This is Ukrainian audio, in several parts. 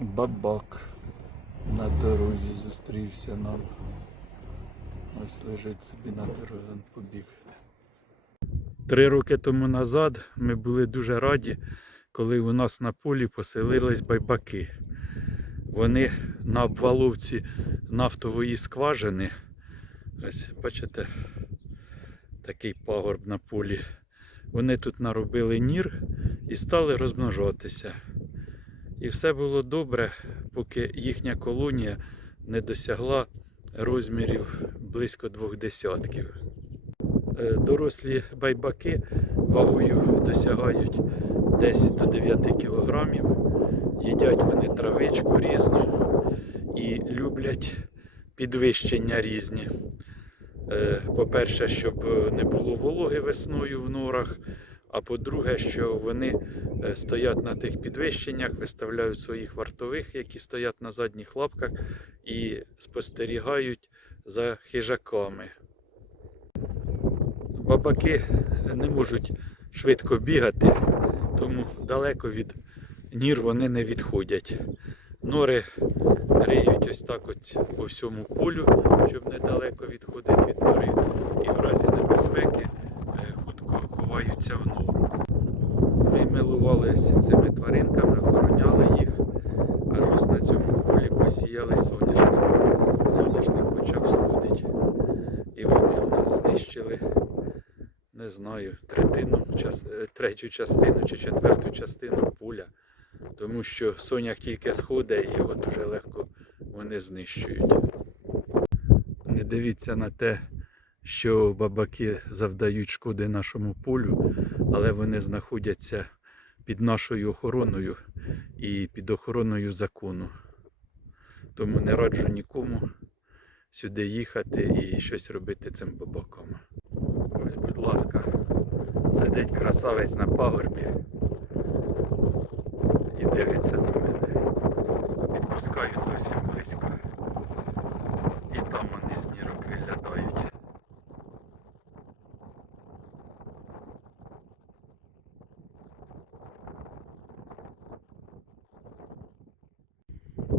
бабак на дорозі зустрівся нам. Ось лежить собі на дорозі, побіг. Три роки тому назад ми були дуже раді, коли у нас на полі поселились байбаки. Вони на обваловці нафтової скважини. Ось бачите, такий пагорб на полі. Вони тут наробили нір і стали розмножатися. І все було добре, поки їхня колонія не досягла розмірів близько двох десятків. Е, Дорослі байбаки вагою досягають десь до 9 кілограмів. Їдять вони травичку різну і люблять підвищення різні. Е, По-перше, щоб не було вологи весною в норах. А по-друге, що вони е, стоять на тих підвищеннях, виставляють своїх вартових, які стоять на задніх лапках, і спостерігають за хижаками. Бабаки не можуть швидко бігати, тому далеко від нір вони не відходять. Нори риють ось так от по всьому полю, щоб недалеко відходити від нори, і в разі небезпеки ховаються в нору. Ми милувалися цими тваринками, охороняли їх, аж ось на цьому полі посіяли соняшник. Соняшник почав сходити. І вони у нас знищили, не знаю, третину, час- е, третю частину чи четверту частину поля. Тому що соняк тільки сходить і його дуже легко вони знищують. Не дивіться на те, що бабаки завдають шкоди нашому полю, але вони знаходяться під нашою охороною і під охороною закону. Тому не раджу нікому сюди їхати і щось робити цим бабакам. Ось, будь ласка, сидить красавець на пагорбі і дивиться на мене. Підпускаю зовсім близько. І там вони з нірок виглядають.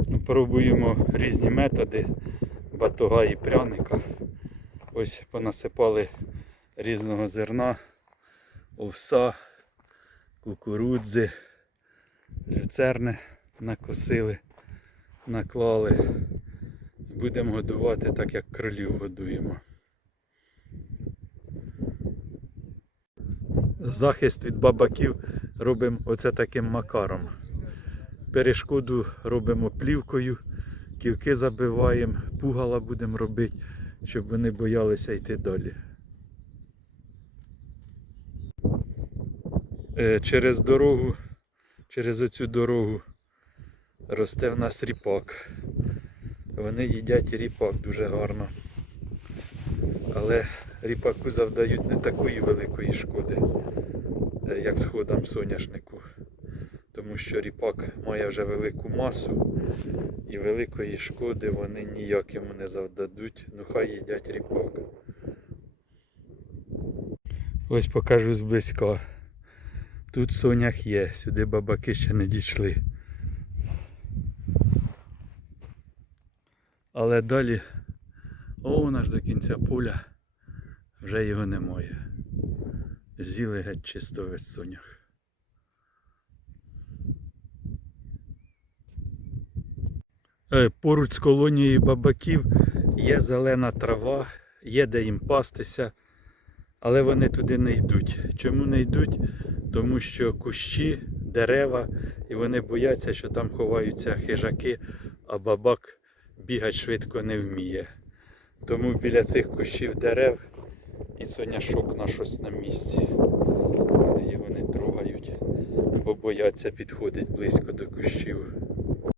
Ну, Пробуємо різні методи батога і пряника. Ось понасипали різного зерна, овса, кукурудзи, люцерни накосили, наклали. Будемо годувати так, як кролів годуємо. Захист від бабаків робимо оце таким макаром. Перешкоду робимо плівкою, ківки забиваємо, пугала будемо робити, щоб вони боялися йти далі. Е, Через дорогу, через оцю дорогу росте в нас ріпак. Вони їдять ріпак дуже гарно. Але ріпаку завдають не такої великої шкоди, е, як сходам соняшнику. Тому що ріпак має вже велику масу і великої шкоди вони ніяк не завдадуть. Ну хай їдять ріпак. Ось покажу зблизька. Тут сонях є, сюди бабаки ще не дійшли. Але далі, о, аж до кінця поля, вже його немає. З'їли геть чисто весь сонях. Поруч з колонією бабаків є зелена трава, є де їм пастися, але вони туди не йдуть. Чому не йдуть? Тому що кущі, дерева, і вони бояться, що там ховаються хижаки, а бабак бігати швидко не вміє. Тому біля цих кущів дерев і соняшок наш ось на місці. Вони його не трогають, бо бояться підходити близько до кущів.